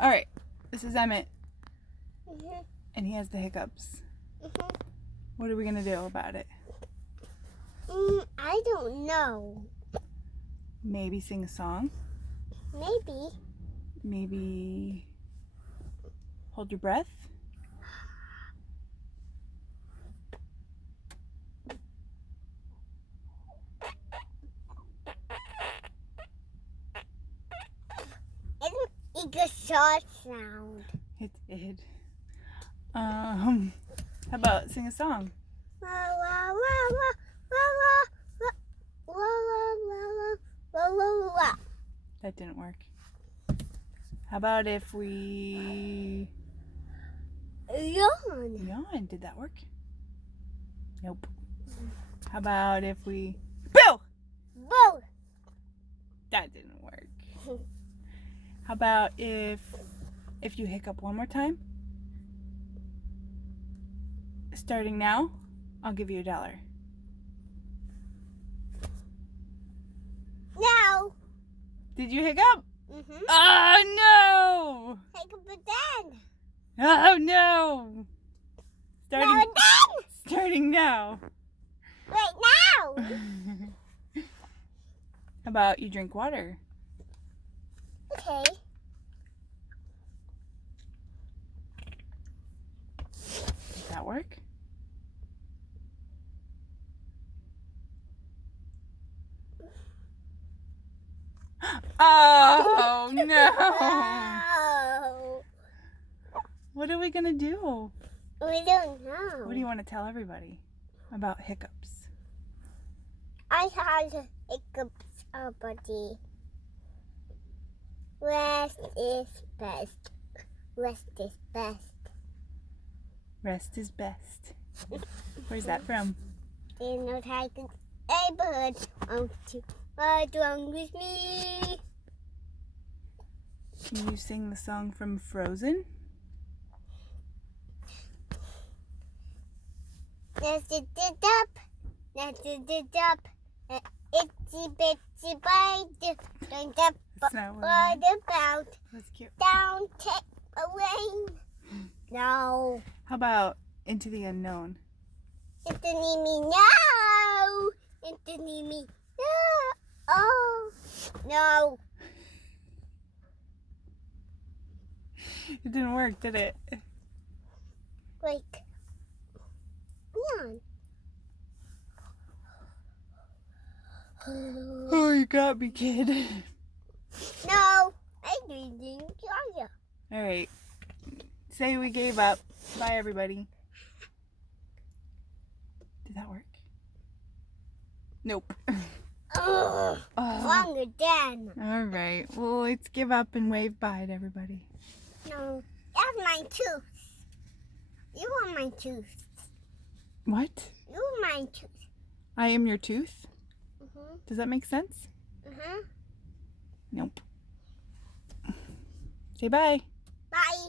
All right, this is Emmett, Mm-hmm. and he has the hiccups. Mm-hmm. What are we gonna do about it? I don't know. Maybe sing a song. Maybe. Maybe hold your breath. It's a short sound. It did. How about sing a song? La la la la la la la la la la. That didn't work. How about if we Yawn. yawn? Did that work? Nope. How about if we Bill? Both. That didn't work. How about if you hiccup one more time? Starting now, I'll give you $1. Now. Did you hiccup? Mm-hmm. Oh no! Take a then. Oh no! Now then. Starting now. Right now. How about you drink water? Okay. Does that work? Oh no! Oh. What are we gonna do? We don't know. What do you want to tell everybody about hiccups? I had hiccups already. Rest is best. Rest is best. Rest is best. Where's that from? There's no tiger, a bird. What's wrong with me? Can you sing the song from Frozen? Let's do the up. Let's do the up. Itsy bitsy bite. Don't up. That's not what What about That's cute. down take away? No. How about Into the Unknown? It didn't need me. No. It didn't need me. No. Oh. No. It didn't work, did it? Like. Neon. Oh, you got me, kid. No. I didn't try you. All right. Say we gave up. Bye, everybody. Did that work? Nope. Ugh. Wrong again. All right. Well, let's give up and wave bye to everybody. No. That's my tooth. You are my tooth. What? You are my tooth. I am your tooth? Mm-hmm. Does that make sense? Mm-hmm. Nope. Say bye. Bye.